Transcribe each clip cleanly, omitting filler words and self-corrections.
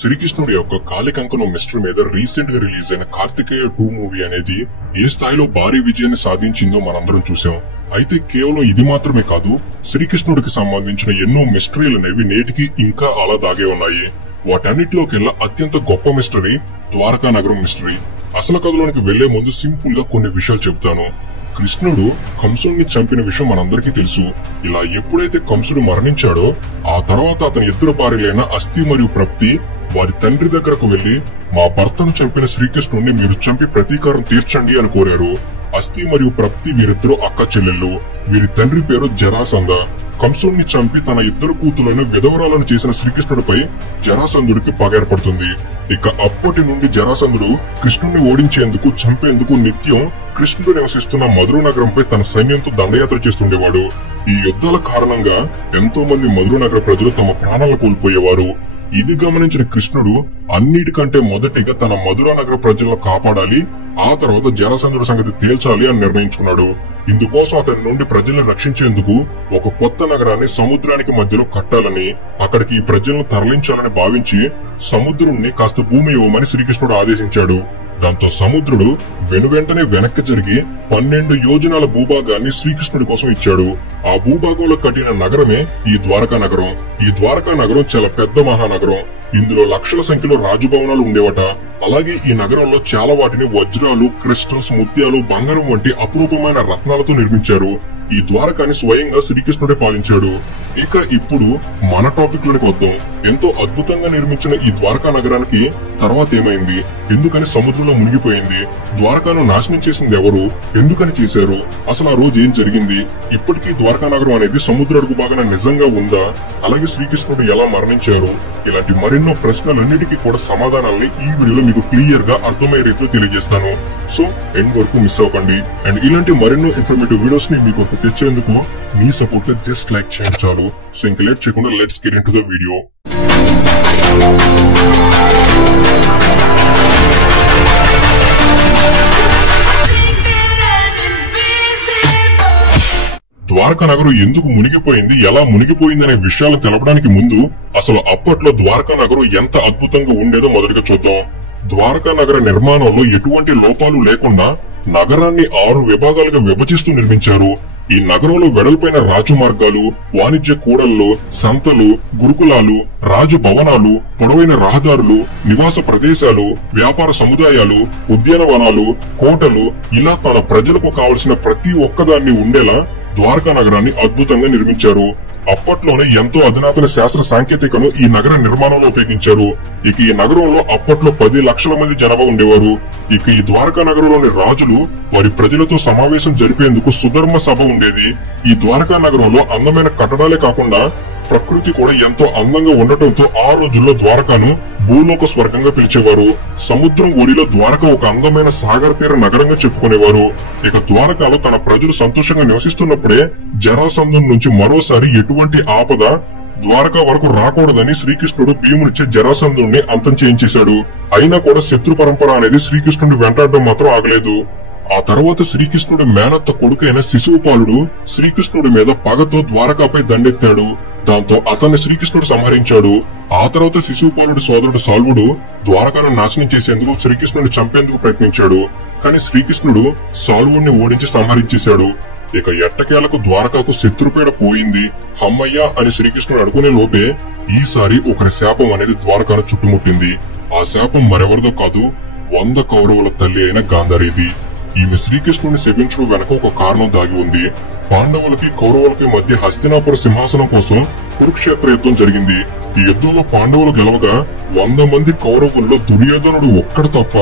శ్రీకృష్ణుడి యొక్క కాలికంకణం మిస్టరీ మీద రీసెంట్ గా రిలీజ్ అయిన కార్తికేయ 2 మూవీ అనేది ఏ స్థాయిలో భారీ విజయాన్ని సాధించిందో మనందరం చూసాం. అయితే కేవలం ఇది మాత్రమే కాదు, శ్రీకృష్ణుడికి సంబంధించిన ఎన్నో మిస్టరీలు అనేవి నేటికి ఇంకా అలా దాగే ఉన్నాయి. వాటన్నిటిలోకెల్లా అత్యంత గొప్ప మిస్టరీ ద్వారకా నగరం మిస్టరీ. అసలు కథలోనికి వెళ్లే ముందు సింపుల్ గా కొన్ని విషయాలు చెబుతాను. కృష్ణుడు కంసుడిని చంపిన విషయం మనందరికీ తెలుసు. ఇలా ఎప్పుడైతే కంసుడు మరణించాడో ఆ తర్వాత అతని ఇద్దరు భార్యలైన అస్థి మరియు ప్రప్తి వారి తండ్రి దగ్గరకు వెళ్లి, మా భర్తను చంపిన శ్రీకృష్ణుడిని మీరు చంపి ప్రతీకారం తీర్చండి అని కోరారు. అస్థి మరియు ప్రప్తి వీరిద్దరూ అక్క చెల్లెళ్ళు. వీరి తండ్రి పేరు జరాసంధ. కంసుడిని చంపి తన ఇద్దరు కూతులను విధవరాలను చేసిన శ్రీకృష్ణుడిపై జరాసంధుడికి పగ ఏర్పడుతుంది. ఇక అప్పటి నుండి జరాసంధుడు కృష్ణుడిని ఓడించేందుకు చంపేందుకు నిత్యం కృష్ణుడు నివసిస్తున్న మధుర నగరంపై తన సైన్యంతో దండయాత్ర చేస్తుండేవాడు. ఈ యుద్ధాల కారణంగా ఎంతో మంది మధుర నగర ప్రజలు తమ ప్రాణాలను కోల్పోయేవారు. ఇది గమనించిన కృష్ణుడు అన్నిటికంటే మొదటిగా తన మధుర నగర ప్రజలను కాపాడాలి, ఆ తర్వాత జరాసంధుడి సంగతి తేల్చాలి అని నిర్ణయించుకున్నాడు. ఇందుకోసం అతని నుండి ప్రజలను రక్షించేందుకు ఒక కొత్త నగరాన్ని సముద్రానికి మధ్యలో కట్టాలని, అక్కడికి ఈ ప్రజలను తరలించాలని భావించి సముద్రుణ్ణి కాస్త భూమి ఇవ్వమని శ్రీకృష్ణుడు ఆదేశించాడు. దాంతో సముద్రుడు వెనువెంటనే వెనక్కి జరిగి 12 యోజనాల భూభాగాన్ని శ్రీకృష్ణుడి కోసం ఇచ్చాడు. ఆ భూభాగంలో కట్టిన నగరమే ఈ ద్వారకా నగరం. ఈ ద్వారకా నగరం చాలా పెద్ద మహానగరం. ఇందులో లక్షల సంఖ్యలో రాజభవనాలు ఉండేవట. అలాగే ఈ నగరంలో చాలా వాటిని వజ్రాలు, క్రిస్టల్స్, ముత్యాలు, బంగారం వంటి అపురూపమైన రత్నాలతో నిర్మించారు. ఈ ద్వారకాని స్వయంగా శ్రీకృష్ణుడే పాలించాడు. ఇక ఇప్పుడు మన టాపిక్ లోనికి వద్దాం. ఎంతో అద్భుతంగా నిర్మించిన ఈ ద్వారకా నగరానికి తర్వాత ఏమైంది? ఎందుకని సముద్రంలో మునిగిపోయింది? ద్వారకాను నాశనం చేసింది ఎవరు? ఎందుకని చేశారు? అసలు ఆ రోజు ఏం జరిగింది? ఇప్పటికీ ద్వారకా నగరం అనేది సముద్ర అడుగు భాగాన నిజంగా ఉందా? అలాగే శ్రీకృష్ణుడు ఎలా మరణించారు? ఇలాంటి మరెన్నో ప్రశ్నలన్నిటికీ కూడా సమాధానాలని ఈ వీడియోలో మీకు క్లియర్ గా అర్థమయ్యే రీతిలో తెలియజేస్తాను. సో ఎండ్ వరకు మిస్ అవ్వకండి. అండ్ ఇలాంటి మరెన్నో ఇన్ఫర్మేటివ్ వీడియోస్ ని మీకు తెచ్చేందుకు మీ సపోర్ట్ గా జస్ట్ లైక్ చేయండి చాలు. సో ఇంక లేట్ చేయకుండా let's get into the video. Dwarka నగరం ఎందుకు మునిగిపోయింది, ఎలా మునిగిపోయింది అనే విషయాలను తెలపడానికి ముందు అసలు అప్పట్లో ద్వారకా నగరం ఎంత అద్భుతంగా ఉండేదో మొదటిగా చూద్దాం. ద్వారకా నగర నిర్మాణంలో ఎటువంటి లోపాలు లేకుండా నగరాన్ని 6 విభాగాలుగా విభజిస్తూ నిర్మించారు. ఈ నగరంలో వెడల్పైన రాజమార్గాలు, వాణిజ్య కూడళ్లు, సంతలు, గురుకులాలు, రాజు భవనాలు, పొడవైన రహదారులు, నివాస ప్రదేశాలు, వ్యాపార సముదాయాలు, ఉద్యానవనాలు, కోటలు, ఇలా తన ప్రజలకు కావలసిన ప్రతి ఒక్కదాన్ని ఉండేలా ద్వారకా నగరాన్ని అద్భుతంగా నిర్మించారు. అప్పట్లోనే ఎంతో అధునాతన శాస్త్ర సాంకేతికను ఈ నగర నిర్మాణంలో ఉపయోగించారు. ఇక ఈ నగరంలో అప్పట్లో 10 లక్షల మంది జనాభా ఉండేవారు. ఇక ఈ ద్వారకా నగరంలోని రాజులు వారి ప్రజలతో సమావేశం జరిపేందుకు సుధర్మ సభ ఉండేది. ఈ ద్వారకా నగరంలో అందమైన కట్టడాలే కాకుండా ప్రకృతి కూడా ఎంతో అందంగా ఉండటంతో ఆ రోజుల్లో ద్వారకాను భూలోక స్వర్గంగా పిలిచేవారు. సముద్రం ఒడిలో ద్వారక ఒక అందమైన సాగర తీర నగరంగా చెప్పుకునేవారు. ఇక ద్వారకాలో తన ప్రజలు సంతోషంగా నివసిస్తున్నప్పుడే జరాసంధుడి నుంచి మరోసారి ఎటువంటి ఆపద ద్వారకా వరకు రాకూడదని శ్రీకృష్ణుడు భీమునిచ్చే జరాసంధుడిని అంతం చేయించేశాడు. అయినా కూడా శత్రు పరంపర అనేది శ్రీకృష్ణుడిని వెంటాడడం మాత్రం ఆగలేదు. ఆ తర్వాత శ్రీకృష్ణుడి మేనత్త కొడుకైన శిశుపాలుడు శ్రీకృష్ణుడి మీద పగతో ద్వారకాపై దండెత్తాడు. దాంతో అతన్ని శ్రీకృష్ణుడు సంహరించాడు. ఆ తర్వాత శిశుపాలుడి సోదరుడు సాల్వుడు ద్వారకాను నాశనం చేసేందుకు శ్రీకృష్ణుడిని చంపేందుకు ప్రయత్నించాడు. కానీ శ్రీకృష్ణుడు సాల్వుడిని ఓడించి సంహరించేశాడు. ఇక ఎట్టకేలకు ద్వారకాకు శత్రుపీడ పోయింది. హమ్మయ్య అని శ్రీకృష్ణుడు అనుకునే లోపే ఈసారి ఒకరి శాపం అనేది ద్వారకాను చుట్టుముట్టింది. ఆ శాపం మరెవరిదో కాదు, 100 కౌరవుల తల్లి అయిన గాంధారీది. ఈమె శ్రీకృష్ణుడిని శపించడం వెనక ఒక కారణం దాగి ఉంది. పాండవులకి కౌరవులకి మధ్య హస్తినాపుర సింహాసనం కోసం కురుక్షేత్ర యుద్ధం జరిగింది. ఈ యుద్ధంలో పాండవులు గెలవగా 100 మంది కౌరవుల్లో దుర్యోధనుడు ఒక్కడు తప్ప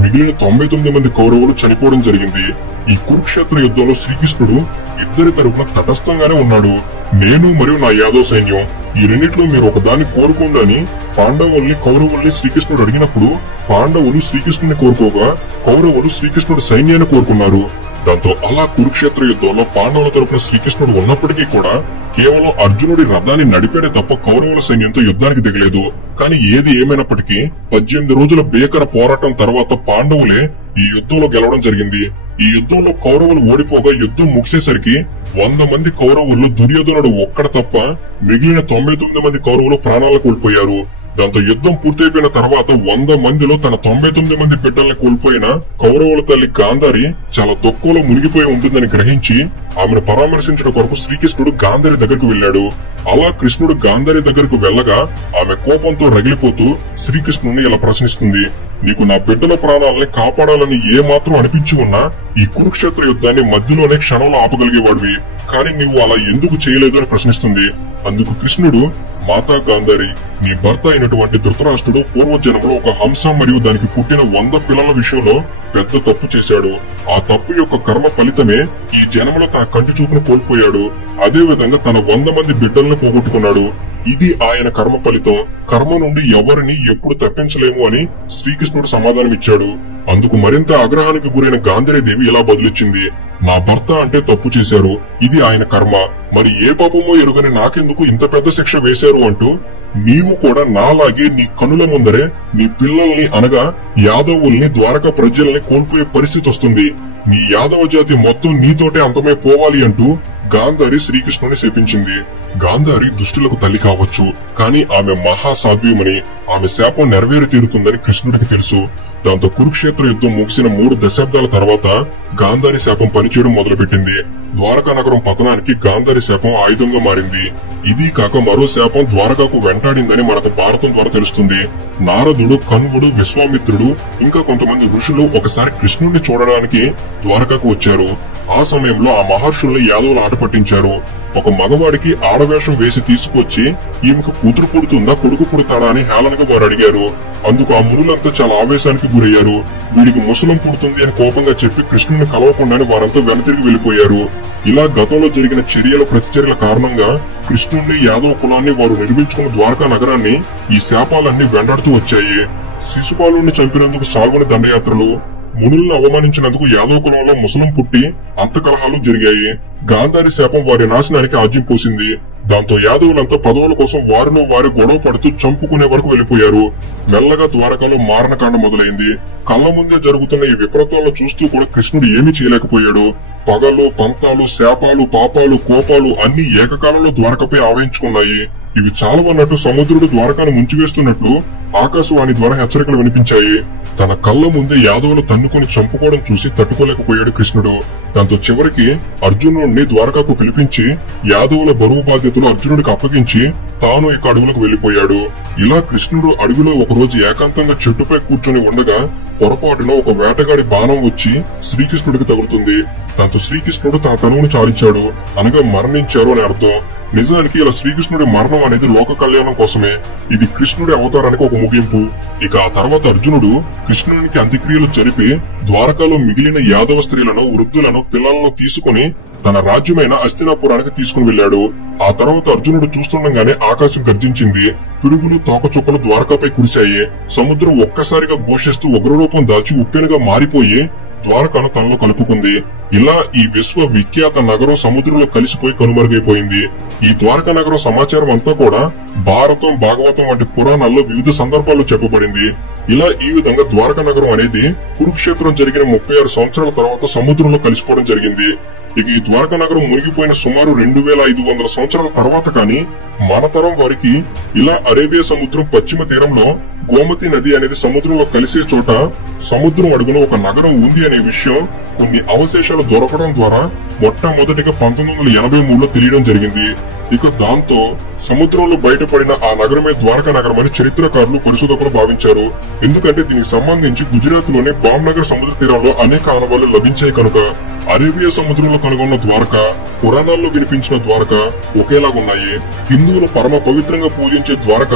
మిగిలిన 99 మంది కౌరవులు చనిపోవడం జరిగింది. ఈ కురుక్షేత్ర యుద్ధంలో శ్రీకృష్ణుడు ఇద్దరి తరపున తటస్థంగానే ఉన్నాడు. నేను మరియు నా యాదవ సైన్యం, ఈ రెండిట్లో మీరు ఒకదాన్ని కోరుకోండి అని పాండవుల్ని కౌరవుల్ని శ్రీకృష్ణుడు అడిగినప్పుడు పాండవులు శ్రీకృష్ణుని కోరుకోగా కౌరవులు శ్రీకృష్ణుడి సైన్యాన్ని కోరుకున్నారు. దాంతో అలా కురుక్షేత్ర యుద్ధంలో పాండవుల తరపున శ్రీకృష్ణుడు ఉన్నప్పటికీ కూడా కేవలం అర్జునుడి రథాన్ని నడిపేడే తప్ప కౌరవుల సైన్యంతో యుద్ధానికి దిగలేదు. కానీ ఏది ఏమైనప్పటికీ 18 రోజుల భీకర పోరాటం తర్వాత పాండవులే ఈ యుద్ధంలో గెలవడం జరిగింది. ఈ యుద్ధంలో కౌరవులు ఓడిపోగా యుద్ధం ముగిసేసరికి 100 మంది కౌరవుల్లో దుర్యోధనుడు ఒక్కడ తప్ప మిగిలిన 99 మంది కౌరవులు ప్రాణాలు కోల్పోయారు. దాంతో యుద్ధం పూర్తయిపోయిన తర్వాత 100 మందిలో తన 99 మంది బిడ్డల్ని కోల్పోయిన కౌరవుల తల్లి గాంధారి చాలా దుఃఖంలో మునిగిపోయి ఉంటుందని గ్రహించి ఆమెను పరామర్శించడం కొరకు శ్రీకృష్ణుడు గాంధారి దగ్గరకు వెళ్లాడు. అలా కృష్ణుడు గాంధారి దగ్గరకు వెళ్లగా ఆమె కోపంతో రగిలిపోతూ శ్రీకృష్ణుడిని ఇలా ప్రశ్నిస్తుంది. నీకు నా బిడ్డల ప్రాణాలని కాపాడాలని ఏ మాత్రం అనిపించి ఉన్నా ఈ కురుక్షేత్ర యుద్ధాన్ని మధ్యలోనే క్షణంలో ఆపగలిగేవాడివి, కానీ నీవు అలా ఎందుకు చేయలేదు అని ప్రశ్నిస్తుంది. అందుకు కృష్ణుడు, మాతా గాంధారి, నీ భర్త అయినటువంటి ధృతరాష్ట్రుడు పూర్వజన్మలో ఒక హంస మరియు దానికి పుట్టిన 100 పిల్లల విషయంలో పెద్ద తప్పు చేశాడు. ఆ తప్పు యొక్క కర్మ ఫలితమే ఈ జన్మలో తన కంటి చూపును కోల్పోయాడు. అదే విధంగా తన 100 మంది బిడ్డలను పోగొట్టుకున్నాడు. ఇది ఆయన కర్మ ఫలితం. కర్మ నుండి ఎవరిని ఎప్పుడు తప్పించలేము అని శ్రీకృష్ణుడు సమాధానమిచ్చాడు. అందుకు మరింత ఆగ్రహానికి గురైన గాంధారీదేవి ఇలా బదులిచ్చింది. నా భర్త అంటే తప్పు చేశారు, ఇది ఆయన కర్మ, మరి ఏ పాపమో ఎరుగని నాకెందుకు ఇంత పెద్ద శిక్ష వేశారు అంటూ నీవు కూడా నాలాగే నీ కనుల ముందరే నీ పిల్లల్ని అనగా యాదవుల్ని ద్వారకా ప్రజల్ని కోల్పోయే పరిస్థితి వస్తుంది. నీ యాదవ జాతి మొత్తం నీతోటే అంతమై పోవాలి అంటూ గాంధారి శ్రీకృష్ణుని శపించింది. గాంధారి దుష్టులకు తల్లి కావచ్చు, కానీ ఆమె మహాసాధ్వీయమని ఆమె శాపం నెరవేరి తీరుతుందని కృష్ణుడికి తెలుసు. దాంతో కురుక్షేత్ర యుద్ధం ముగిసిన 3 దశాబ్దాల తర్వాత గాంధారి శాపం పనిచేయడం మొదలుపెట్టింది. ద్వారకా నగరం పతనానికి గాంధారి శాపం ఆయుధంగా మారింది. ఇది కాక మరో శాపం ద్వారకాకు వెంటాడిందని మనకు భారతం ద్వారా తెలుస్తుంది. నారదుడు, కన్వుడు, విశ్వామిత్రుడు ఇంకా కొంతమంది ఋషులు ఒకసారి కృష్ణుడిని చూడడానికి ద్వారకాకు వచ్చారు. ఆ సమయంలో ఆ మహర్షుల్ని యాదవులు ఆట పట్టించారు. ఒక మగవాడికి ఆడవేషం వేసి తీసుకొచ్చి ఈమెకు కూతురు పుడుతుందా కొడుకు పుడతాడా అని హేళనగా వారు అడిగారు. అందుకు ఆ మునులంతా చాలా ఆవేశానికి గురయ్యారు. వీడికి ముసలం పుడుతుంది అని కోపంగా చెప్పి కృష్ణుని కలవకుండానే వారంతా వెనతిరిగి వెళ్లిపోయారు. ఇలా గతంలో జరిగిన చర్యల ప్రతిచర్యల కారణంగా కృష్ణుడిని, యాదవ కులాన్ని వారు నిర్మించుకున్న ద్వారకా నగరాన్ని ఈ శాపాలన్నీ వెంటాడుతూ వచ్చాయి. శిశుపాలుని చంపినందుకు సాల్వని దండయాత్రలు, మునులను అవమానించినందుకు యాదవ కులంలో ముసలం పుట్టి అంతకలహాలు జరిగాయి. గాంధారి శాపం వారి నాశనానికి ఆజ్యం పోసింది. దాంతో యాదవులంతా పదవుల కోసం వారిలో వారి గొడవ పడుతూ చంపుకునే వరకు వెళ్లిపోయారు. మెల్లగా ద్వారకాలో మారణకాండ మొదలైంది. కళ్ల ముందే జరుగుతున్న ఈ విపరీతాలను చూస్తూ కూడా కృష్ణుడు ఏమీ చేయలేకపోయాడు. పగలు, పంతాలు, శాపాలు, పాపాలు, కోపాలు అన్ని ఏకకాలంలో ద్వారకపై ఆవహించుకున్నాయి. ఇవి చాలవన్నట్టు సముద్రుడు ద్వారకాను ముంచివేస్తున్నట్లు ఆకాశవాణి ద్వారా హెచ్చరికలు వినిపించాయి. తన కళ్ల ముందే యాదవులు తన్నుకొని చంపుకోవడం చూసి తట్టుకోలేకపోయాడు కృష్ణుడు. దాంతో చివరికి అర్జునుడిని ద్వారకాకు పిలిపించి యాదవుల బరువు బాధ్యతలు అర్జునుడికి అప్పగించి తాను ఇక అడవులకు వెళ్లిపోయాడు. ఇలా కృష్ణుడు అడవిలో ఒకరోజు ఏకాంతంగా చెట్టుపై కూర్చొని ఉండగా పొరపాటున ఒక వేటగాడి బాణం వచ్చి శ్రీకృష్ణుడికి తగులుతుంది. దాంతో శ్రీకృష్ణుడు తన తనువును చాలించాడు, అనగా మరణించారు అని అర్థం. నిజానికి ఇలా శ్రీకృష్ణుడి మరణం అనేది లోక కళ్యాణం కోసమే. ఇది కృష్ణుడి అవతారానికి ఒక ముగింపు. ఇక ఆ తర్వాత అర్జునుడు కృష్ణునికి అంత్యక్రియలు జరిపి ద్వారకాలో మిగిలిన యాదవ స్త్రీలను, వృద్ధులను, పిల్లలను తీసుకుని తన రాజ్యమైన హస్తినాపురానికి తీసుకుని వెళ్లాడు. ఆ తర్వాత అర్జునుడు చూస్తుండగానే ఆకాశం గర్జించింది. పిడుగులు, తోకచుక్కలు ద్వారకాపై కురిశాయి. సముద్రం ఒక్కసారిగా ఘోషిస్తూ ఉగ్రరూపం దాల్చి ఉప్పెనగా మారిపోయి ద్వారకాను తనలో కలుపుకుంది. ఇలా ఈ విశ్వ విఖ్యాత నగరం సముద్రంలో కలిసిపోయి కనుమరుగైపోయింది. ఈ ద్వారకా నగరం సమాచారం అంతా కూడా భారతం, భాగవతం వంటి పురాణాల్లో వివిధ సందర్భాల్లో చెప్పబడింది. ఇలా ఈ విధంగా ద్వారకా నగరం అనేది కురుక్షేత్రం జరిగిన 36 సంవత్సరాల తర్వాత సముద్రంలో కలిసిపోవడం జరిగింది. ఇక ఈ ద్వారకా నగరం మునిగిపోయిన సుమారు 2500 సంవత్సరాల తర్వాత కానీ మన తరం వారికి ఇలా అరేబియా సముద్రం పశ్చిమ తీరంలో గోమతి నది అనేది సముద్రంలో కలిసే చోట సముద్రం అడుగున ఒక నగరం ఉంది అనే విషయం కొన్ని అవశేషాలు దొరకడం ద్వారా మొట్టమొదటిగా 1983లో తెలియడం జరిగింది. ఇక దాంతో సముద్రంలో బయటపడిన ఆ నగరమే ద్వారకా నగరం అని చరిత్రకారులు, పరిశోధకులు భావించారు. ఎందుకంటే దీనికి సంబంధించి గుజరాత్ లోని బామ్నగర్ సముద్ర తీరంలో అనేక ఆనవాళ్లు లభించాయి కనుక. అరేబియా సముద్రంలో కనుగొన్న ద్వారక, పురాణాల్లో వినిపించిన ద్వారక ఒకేలాగున్నాయి. హిందువులు పరమ పవిత్రంగా పూజించే ద్వారక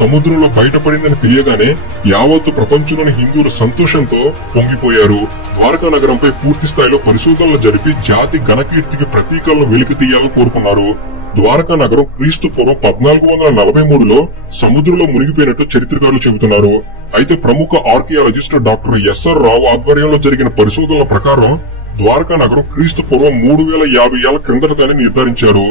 సముద్రంలో బయటపడిందని తెలియగానే యావత్తు ప్రపంచంలోని హిందువులు సంతోషంతో పొంగిపోయారు. ద్వారకా నగరంపై పూర్తి స్థాయిలో పరిశోధనలు జరిపి జాతి ఘనకీర్తికి ప్రతీకలను వెలికి తీయాలని కోరుకున్నారు. ద్వారకా నగరం క్రీస్తు పూర్వం 1443లో సముద్రంలో మునిగిపోయినట్లు చరిత్రకారులు చెబుతున్నారు. అయితే ప్రముఖ ఆర్కియాలజిస్ట్ డాక్టర్ ఎస్ఆర్ రావు ఆధ్వర్యంలో జరిగిన పరిశోధనల ప్రకారం ద్వారకా నగరం క్రీస్తు పూర్వం 3050 ఏళ్ల క్రిందటని నిర్ధారించారు.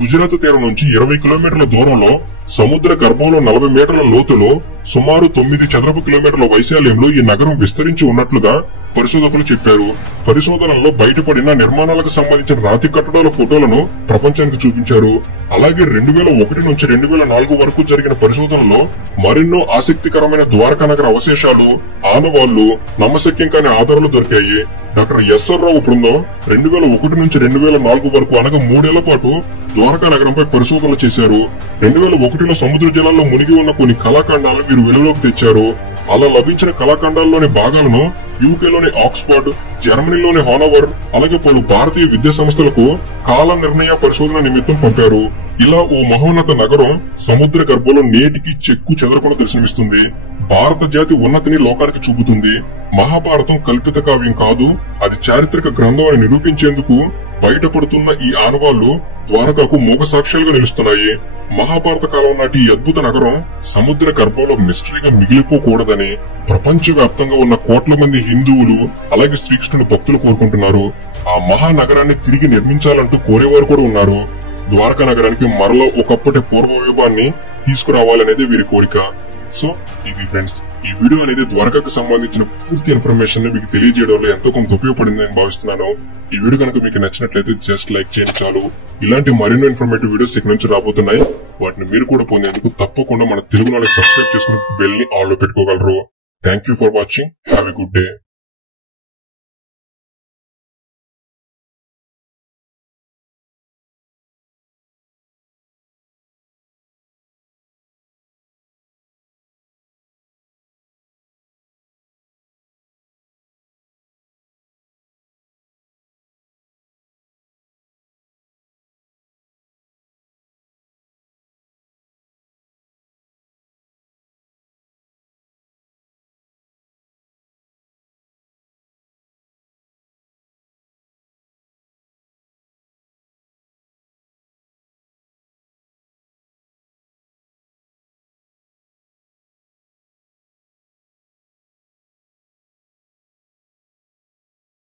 గుజరాత్ తీరం నుంచి 20 కిలోమీటర్ల దూరంలో సముద్ర గర్భంలో 40 మీటర్ల లోతులో సుమారు 9 చదరపు కిలోమీటర్ల వైశాల్యంలో ఈ నగరం విస్తరించి ఉన్నట్లుగా పరిశోధకులు చెప్పారు. పరిశోధనల్లో బయటపడిన నిర్మాణాలకు సంబంధించిన రాతి కట్టడాల ఫోటోలను ప్రపంచానికి చూపించారు. అలాగే 2001 నుంచి 2004 వరకు జరిగిన పరిశోధనలో మరెన్నో ఆసక్తికరమైన ద్వారకా నగర అవశేషాలు, ఆనవాళ్లు, నమ్మశక్యం కాని ఆధారాలు దొరికాయి. డాక్టర్ ఎస్ఆర్ రావు బృందం 2001 నుంచి 2004 వరకు అనగా 3 ఏళ్ల పాటు ద్వారకా నగరంపై పరిశోధనలు చేశారు. 2001లో సముద్ర జలాల్లో మునిగి ఉన్న కొన్ని కళాఖండాలను వీరు వెలుగులోకి తెచ్చారు. అలా లభించిన కళాఖండాల్లోని భాగాలను యూకేలోని ఆక్స్ఫర్డ్, జర్మనీలోని హానోవర్, అలాగే పలు భారతీయ విద్యా సంస్థలకు కాల నిర్ణయ పరిశోధన నిమిత్తం పంపారు. ఇలా ఓ మహోన్నత నగరం సముద్ర గర్భంలో నేటికి చెక్కు చెదరకుండా దర్శనమిస్తుంది. భారత జాతి ఉన్నతిని లోకానికి చూపుతుంది. మహాభారతం కల్పిత కావ్యం కాదు, అది చారిత్రక గ్రంథం అని నిరూపించేందుకు బయటపడుతున్న ఈ ఆనవాళ్లు ద్వారకాకు మోగ సాక్ష్యాలుగా నిలుస్తున్నాయి. మహాభారత కాలం నాటి ఈ అద్భుత నగరం సముద్ర గర్భంలో మిస్టరీగా మిగిలిపోకూడదని ప్రపంచ వ్యాప్తంగా ఉన్న కోట్ల మంది హిందువులు అలాగే శ్రీకృష్ణుని భక్తులు కోరుకుంటున్నారు. ఆ మహానగరాన్ని తిరిగి నిర్మించాలంటూ కోరేవారు కూడా ఉన్నారు. ద్వారకా నగరానికి మరలా ఒకప్పటి పూర్వ వైభవాన్ని తీసుకురావాలనేది వీరి కోరిక. సో ఇది ఫ్రెండ్స్, ఈ వీడియో అనేది ద్వారకాకు సంబంధించిన పూర్తి ఇన్ఫర్మేషన్ ని మీకు తెలియజేయడంలో ఎంతో కొంత ఉపయోగపడింది అని భావిస్తున్నాను. ఈ వీడియో కనుక మీకు నచ్చినట్లయితే జస్ట్ లైక్ చేయండి చాలు. ఇలాంటి మరెన్నో ఇన్ఫర్మేటివ్ వీడియోస్ ఇక్కడ నుంచి రాబోతున్నాయి. వాటిని మీరు కూడా పొందేందుకు తప్పకుండా మన తెలుగు నాలెడ్జ్ సబ్స్క్రైబ్ చేసుకుని బెల్ ని ఆన్ లో పెట్టుకోగలరు. Thank you for watching. Have a good day.